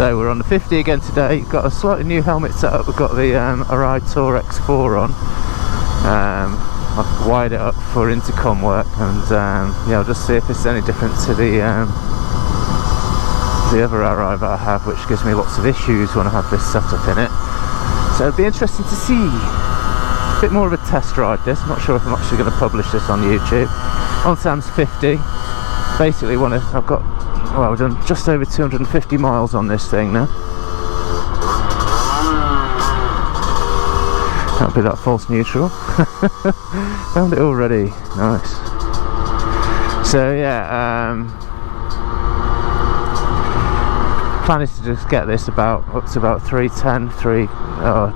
So we're on the 50 again today. Got a slightly new helmet set up. We've got the Arai Tour X4 on. I've wired it up for intercom work, and yeah, I'll just see if it's any different to the other Arai that I have, which gives me lots of issues when I have this setup in it. So it'd be interesting to see. A bit more of a test ride this. I'm not sure if I'm actually going to publish this on YouTube. On Sam's 50. Basically I've got, well, we've done just over 250 miles on this thing now. That'll be that false neutral. Found it already. Nice. So yeah, plan is to just get this up to about 310,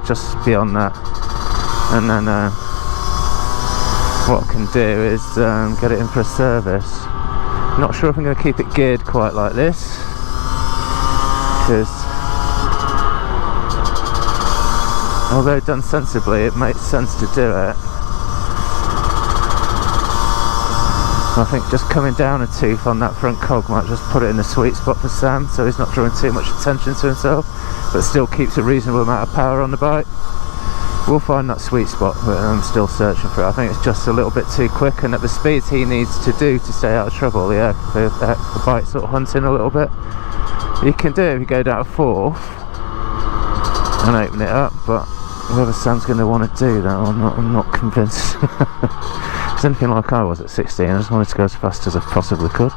just beyond that, and then what I can do is get it in for a service. Not sure if I'm going to keep it geared quite like this, because although done sensibly, it makes sense to do it. I think just coming down a tooth on that front cog might just put it in the sweet spot for Sam, so he's not drawing too much attention to himself, but still keeps a reasonable amount of power on the bike. We'll find that sweet spot, but I'm still searching for it. I think it's just a little bit too quick, and at the speeds he needs to do to stay out of trouble, yeah, the bike's sort of hunting a little bit. You can do it if you go down to 4th and open it up, but whether Sam's going to want to do that, I'm not convinced. It's anything like I was at 16, I just wanted to go as fast as I possibly could.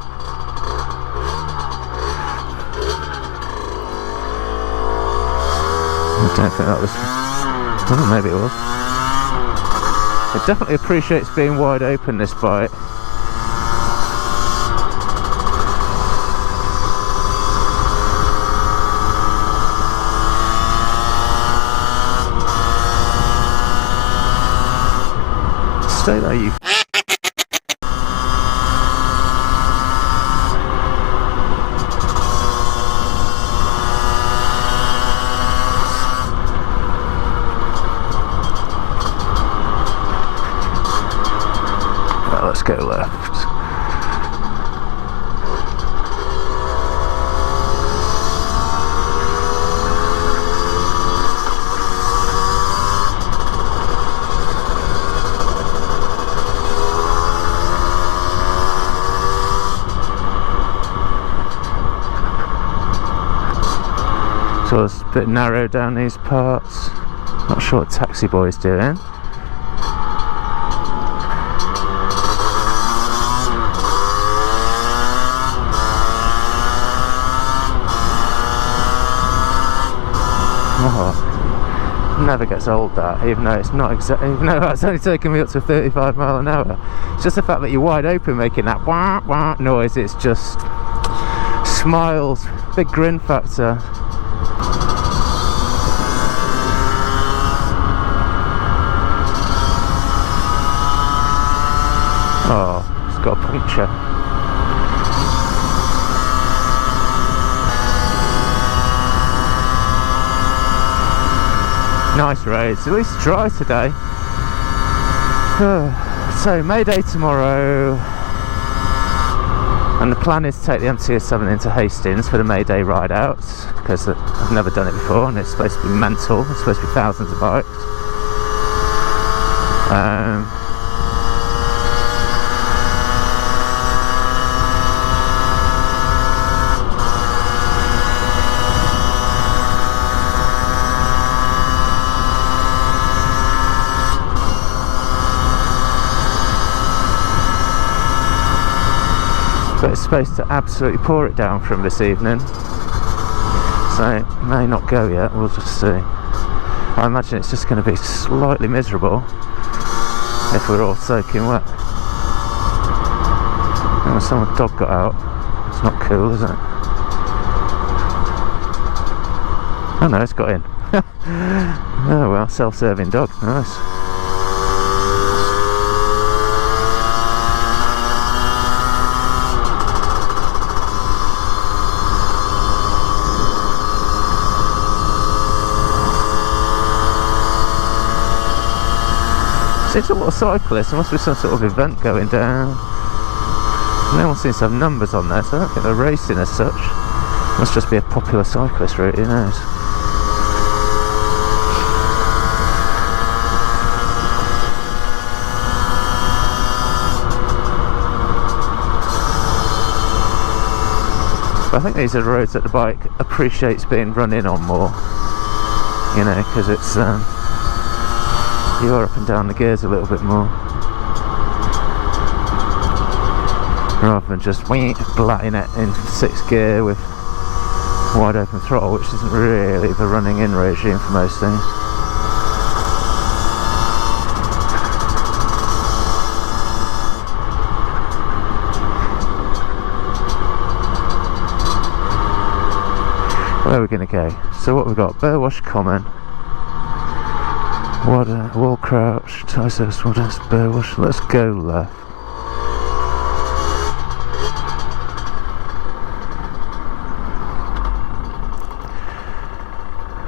I don't think that was... Oh, maybe it was. It definitely appreciates being wide open, this bike. Stay there, you. Let's go left. So it's a bit narrow down these parts. Not sure what Taxi Boy's doing. Oh, never gets old, that, even though it's not even though that's only taken me up to 35 miles an hour. It's just the fact that you're wide open making that wah wah noise. It's just smiles, big grin factor. Oh, it's got a puncture. Nice roads, at least dry today. So May Day tomorrow, and the plan is to take the MT7 into Hastings for the May Day ride out, because I've never done it before and it's supposed to be mental. It's supposed to be thousands of bikes. But it's supposed to absolutely pour it down from this evening, so it may not go yet, we'll just see. I imagine it's just going to be slightly miserable if we're all soaking wet. Oh, someone's dog got out. It's not cool, is it? Oh no, it's got in. Oh well, self-serving dog, nice. Seems a lot of cyclists. There must be some sort of event going down. No one seems to have numbers on there, so I don't think they're racing as such. Must just be a popular cyclist route, who knows. But I think these are the roads that the bike appreciates being run in on more, you know, because it's you're up and down the gears a little bit more rather than just blatting it in 6th gear with wide open throttle, which isn't really the running in regime for most things. Where are we going to go? So what we've got, Burwash Common, Wall Crouch, Tysus, what else? Burwash, let's go left.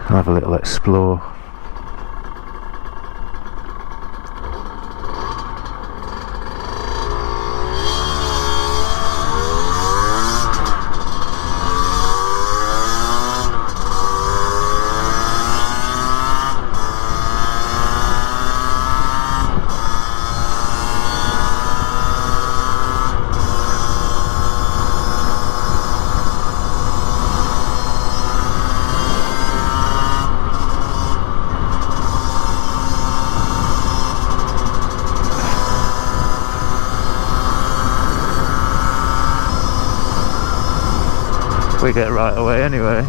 I'll have a little explore. We get right away anyway.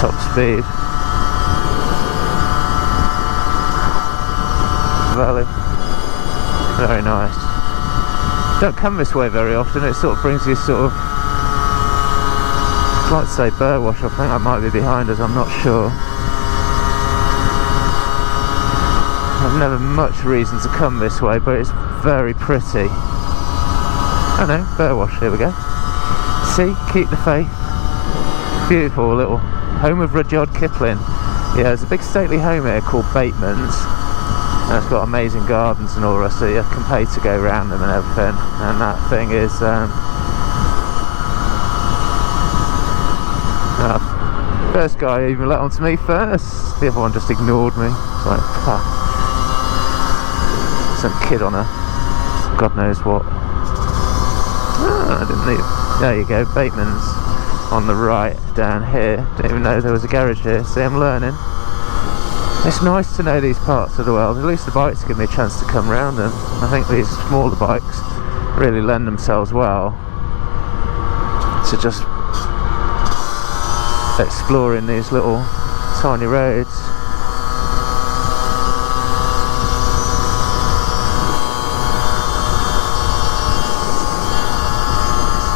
Top speed. Valley. Very nice. Don't come this way very often, it sort of brings you sort of, I'd like to say Burwash, I think that might be behind us, I'm not sure. I've never much reason to come this way, but it's very pretty. Oh no, Burwash, here we go. See, keep the faith. Beautiful little home of Rudyard Kipling. Yeah, there's a big stately home here called Bateman's, and it's got amazing gardens and all the rest, so you can pay to go around them and everything. And that thing is first guy even let on to me first, the other one just ignored me. It's like, some kid on a God knows what. I didn't leave. There you go, Bateman's on the right down here. Didn't even know there was a garage here. See, I'm learning. It's nice to know these parts of the world. At least the bikes give me a chance to come round them. I think these smaller bikes really lend themselves well to just exploring these little tiny roads.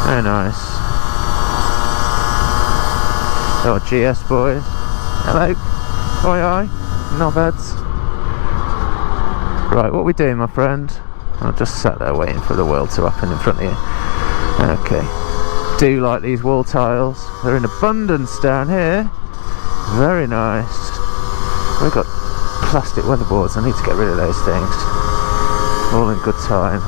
Very nice. Oh, GS boys. Hello. Oi, oi. Knobheads. Right, what are we doing, my friend? I just sat there waiting for the world to happen in front of you. Okay. Do like these wall tiles. They're in abundance down here. Very nice. We've got plastic weatherboards. I need to get rid of those things. All in good time.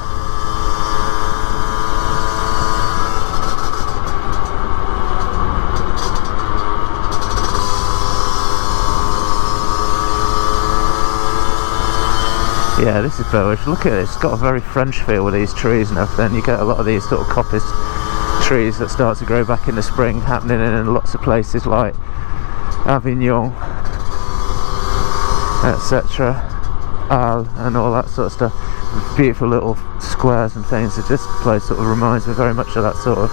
Yeah, this is Burwash. Look at it, it's got a very French feel with these trees and everything. You get a lot of these sort of coppice trees that start to grow back in the spring, happening in lots of places like Avignon, etc. Al and all that sort of stuff. Beautiful little squares and things. This place sort of reminds me very much of that sort of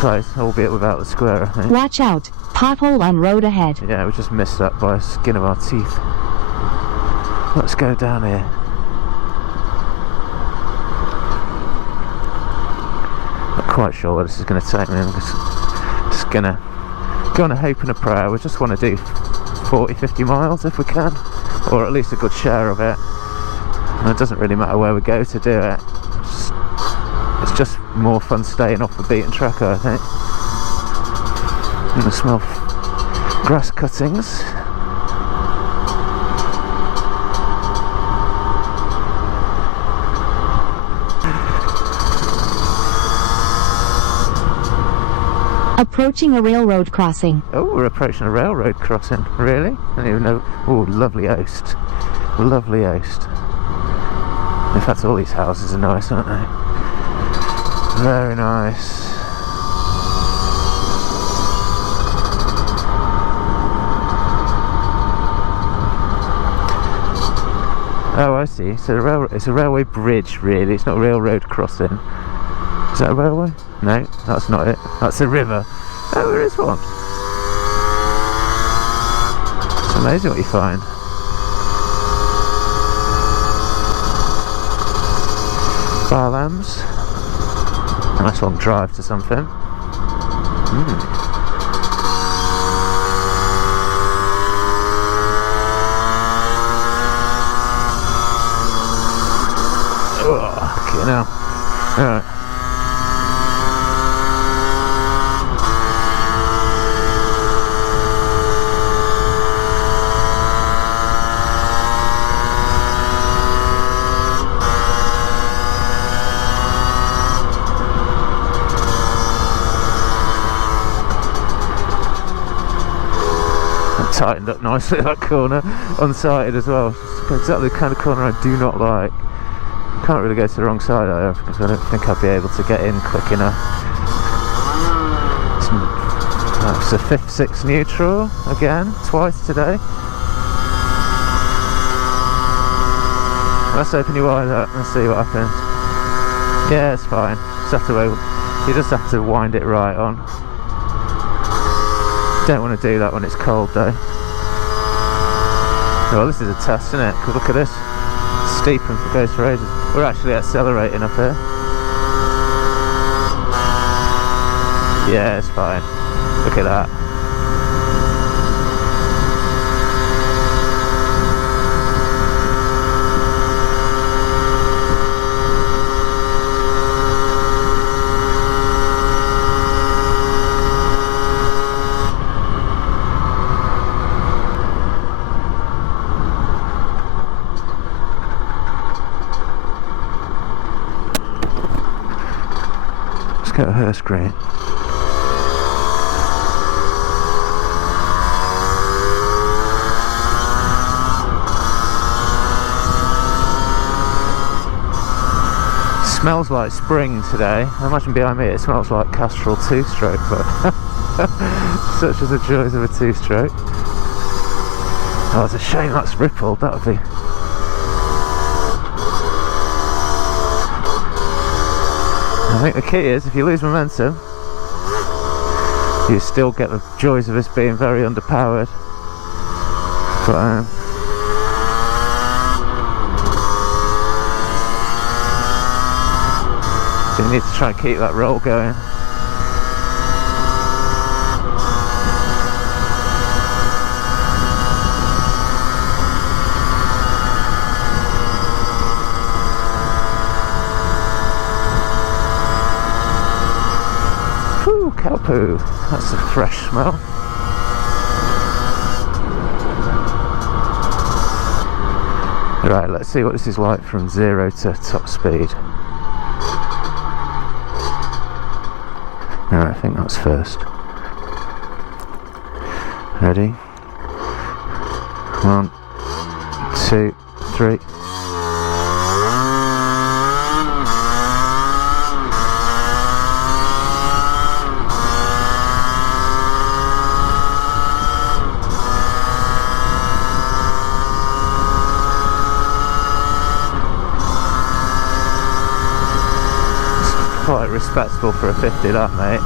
place, albeit without the square, I think. Watch out, pothole on road ahead. Yeah, we just missed that by the skin of our teeth. Let's go down here. Not quite sure where this is going to take me. I'm just going to go on a hope and a prayer. We just want to do 40-50 miles if we can, or at least a good share of it. And it doesn't really matter where we go to do it. It's just more fun staying off the beaten track, I think. And I smell grass cuttings. Approaching a railroad crossing. Oh, we're approaching a railroad crossing. Really? I don't even know. Oh, lovely oast. Lovely oast. In fact, all these houses are nice, aren't they? Very nice. Oh, I see. So it's a railway bridge, really. It's not a railroad crossing. Is that a railway? No, that's not it. That's a river. Oh, there is one. It's amazing what you find. Bar lambs. Nice long drive to something. Oh, okay, now. Alright. Tightened up nicely that corner, unsighted as well. It's exactly the kind of corner I do not like. Can't really go to the wrong side either because I don't think I'd be able to get in quick enough. It's a 5th-6 neutral again, twice today. Let's open your wide up and see what happens. Yeah, it's fine. You just have to wind it right on. Don't want to do that when it's cold though. Well, this is a test, isn't it? Because look at this. It's steep and it goes for ages. We're actually accelerating up here. Yeah, it's fine. Look at that. Go to her screen. Smells like spring today. I imagine behind me it smells like Castrol 2-stroke, but such are the joys of a 2-stroke. Oh, it's a shame that's rippled. That would be. I think the key is, if you lose momentum, you still get the joys of this being very underpowered. But so you need to try and keep that roll going. Cow poo, that's a fresh smell. Right, let's see what this is like from 0 to top speed. Alright, I think that's first. Ready? 1, 2, 3. quite respectable for a 50, that, mate.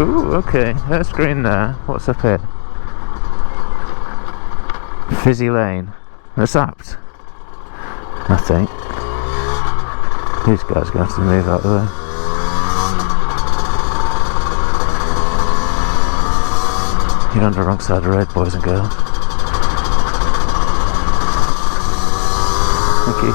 Ooh, okay, that's green there. What's up here? Fizzy Lane. That's apt, I think. These guys are going to have to move out of the way. You're on the wrong side of the road, boys and girls. Thank you.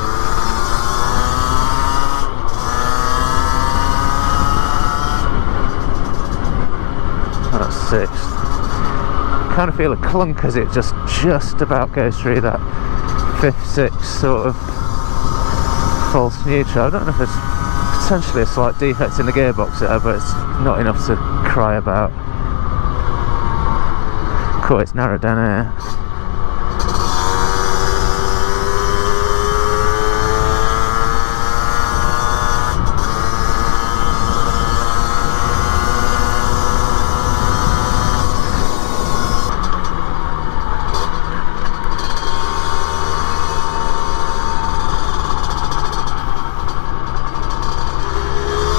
That's 6th. Kind of feel a clunk as it just about goes through that 5th, 6th sort of false neutral. I don't know if there's potentially a slight defect in the gearbox there, but it's not enough to cry about. Cool, it's narrowed down here.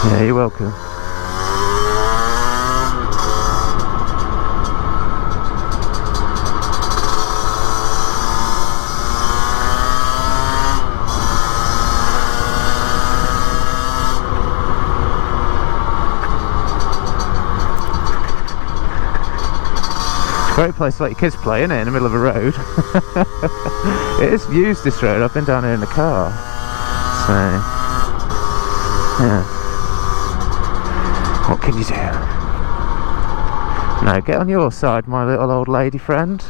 Yeah, you're welcome. Great place to let your kids play, isn't it? In the middle of a road. It is used, this road. I've been down here in the car. So, yeah. What can you do? No, get on your side, my little old lady friend.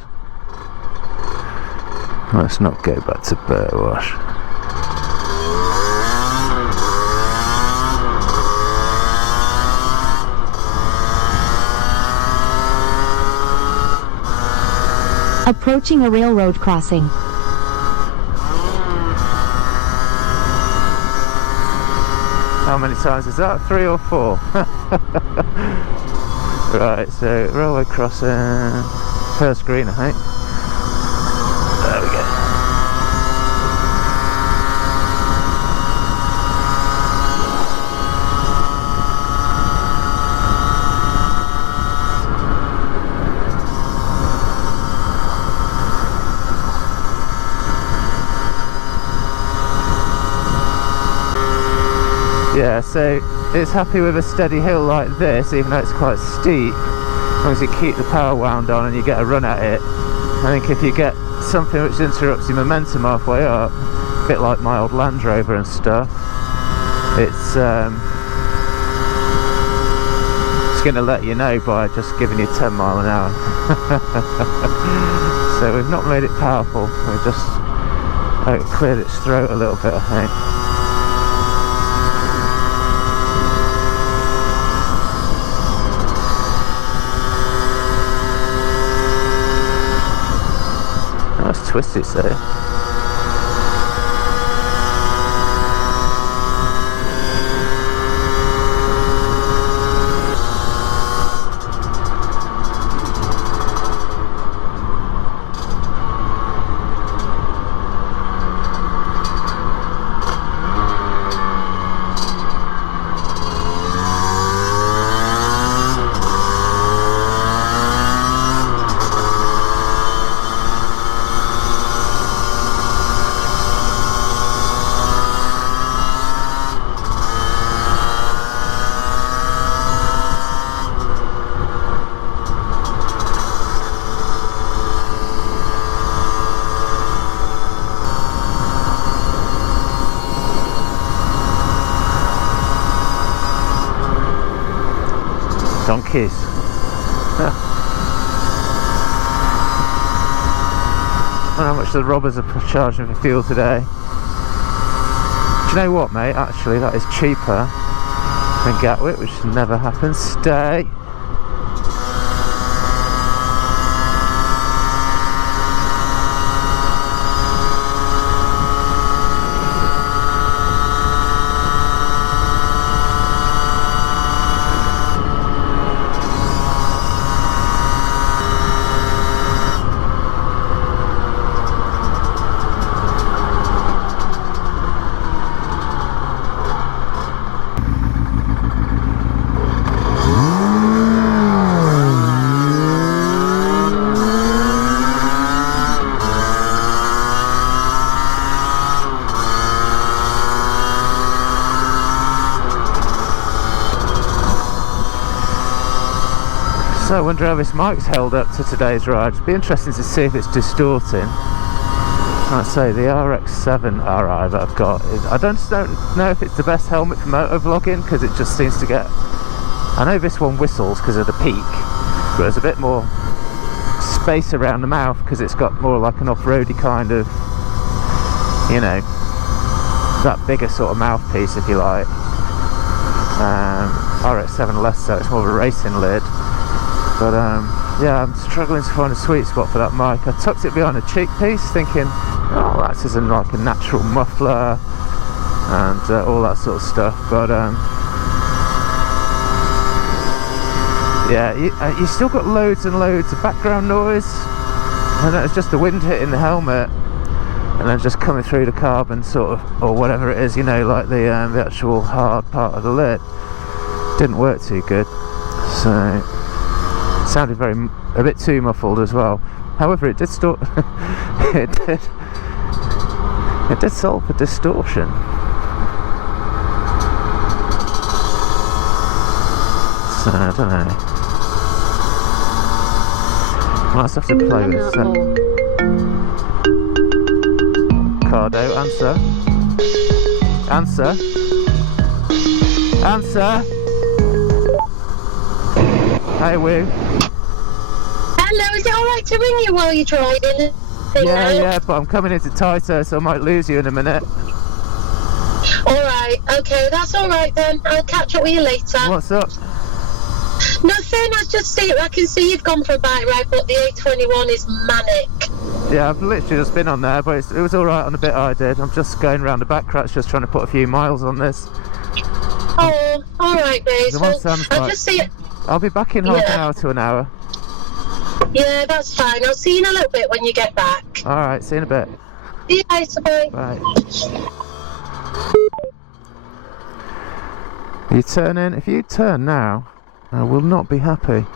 Let's not go back to Burwash. Approaching a railroad crossing. How many times is that? 3 or 4? Right, so railway crossing, first green, I think. There we go. Yeah, so it's happy with a steady hill like this, even though it's quite steep, as long as you keep the power wound on and you get a run at it. I think if you get something which interrupts your momentum halfway up, a bit like my old Land Rover and stuff, it's going to let you know by just giving you 10 mile an hour. So we've not made it powerful, we've just cleared its throat a little bit, I think. Nice twisties there. Donkeys. I don't know how much the robbers are charging for fuel today. Do you know what, mate? Actually, that is cheaper than Gatwick, which never happens. Stay. So I wonder how this mic's held up to today's ride. It'd be interesting to see if it's distorting. Like I say, the RX-7 RI that I've got is, I don't know if it's the best helmet for motovlogging, because it just seems to get, I know this one whistles because of the peak, but there's a bit more space around the mouth because it's got more like an off-roady kind of, you know, that bigger sort of mouthpiece, if you like. RX-7 less so, it's more of a racing lid. But yeah, I'm struggling to find a sweet spot for that mic. I tucked it behind a cheek piece thinking, oh, that's just like a natural muffler and all that sort of stuff. But yeah, you still got loads and loads of background noise, and it's just the wind hitting the helmet and then just coming through the carbon sort of, or whatever it is, you know, like the actual hard part of the lid. Didn't work too good, so it sounded a bit too muffled as well. However, it did it did solve the distortion. So I don't know. Might have to play with some. Cardo, answer. Hey, Woo. Hello, is it alright to ring you while you're driving? Yeah, but I'm coming into Tyto, so I might lose you in a minute. Alright, okay, that's alright then. I'll catch up with you later. What's up? Nothing, I can see you've gone for a bike ride, but the A21 is manic. Yeah, I've literally just been on there, but it was alright on the bit I did. I'm just going around the back crutch, just trying to put a few miles on this. Oh, alright, babe. I'll just see it. I'll be back in half an hour to an hour. Yeah, that's fine. I'll see you in a little bit when you get back. Alright, see you in a bit. See you later, bye. Bye. You turn in. If you turn now, I will not be happy.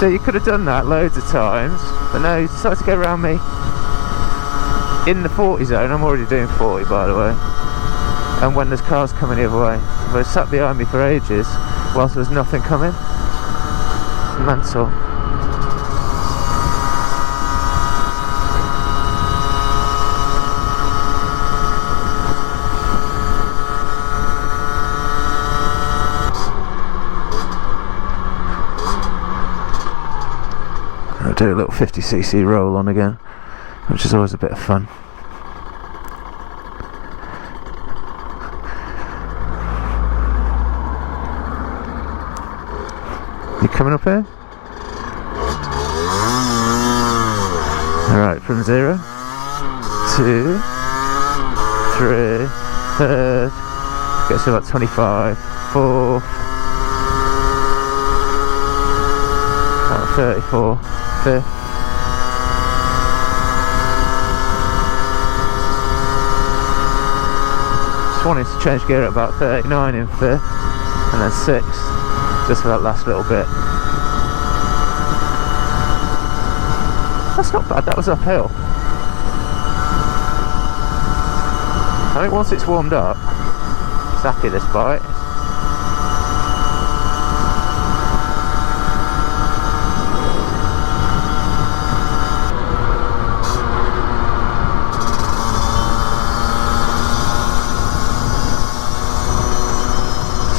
So you could have done that loads of times, but no, you decided to go around me in the 40 zone. I'm already doing 40, by the way, and when there's cars coming the other way. But it sat behind me for ages whilst there was nothing coming. It's mental. I'll do a little 50cc roll on again, which is always a bit of fun. You coming up here? Alright, from 0, 2, 3, third, gets to about 25, 4th, about 34, 5th. Just wanted to change gear at about 39 in 5th, and then 6th, just for that last little bit. That's not bad, that was uphill. I think once it's warmed up, it's happy, this bike.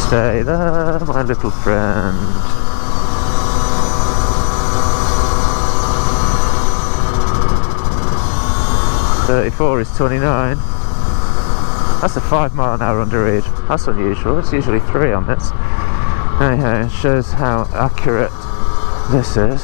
Stay there, my little friend. .34 is 29. That's a 5 mile an hour under read. That's unusual. It's usually 3 on this. Anyhow, it shows how accurate this is.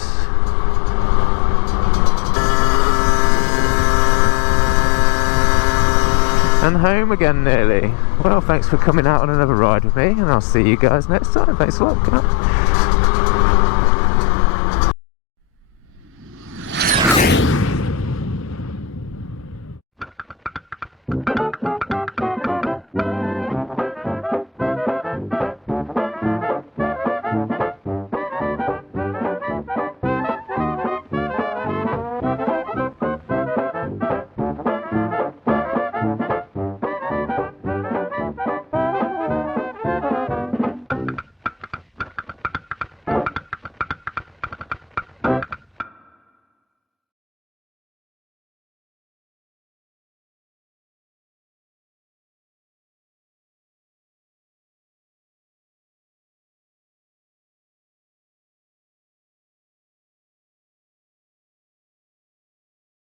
And home again nearly. Well, thanks for coming out on another ride with me, and I'll see you guys next time. Thanks a lot. Good night.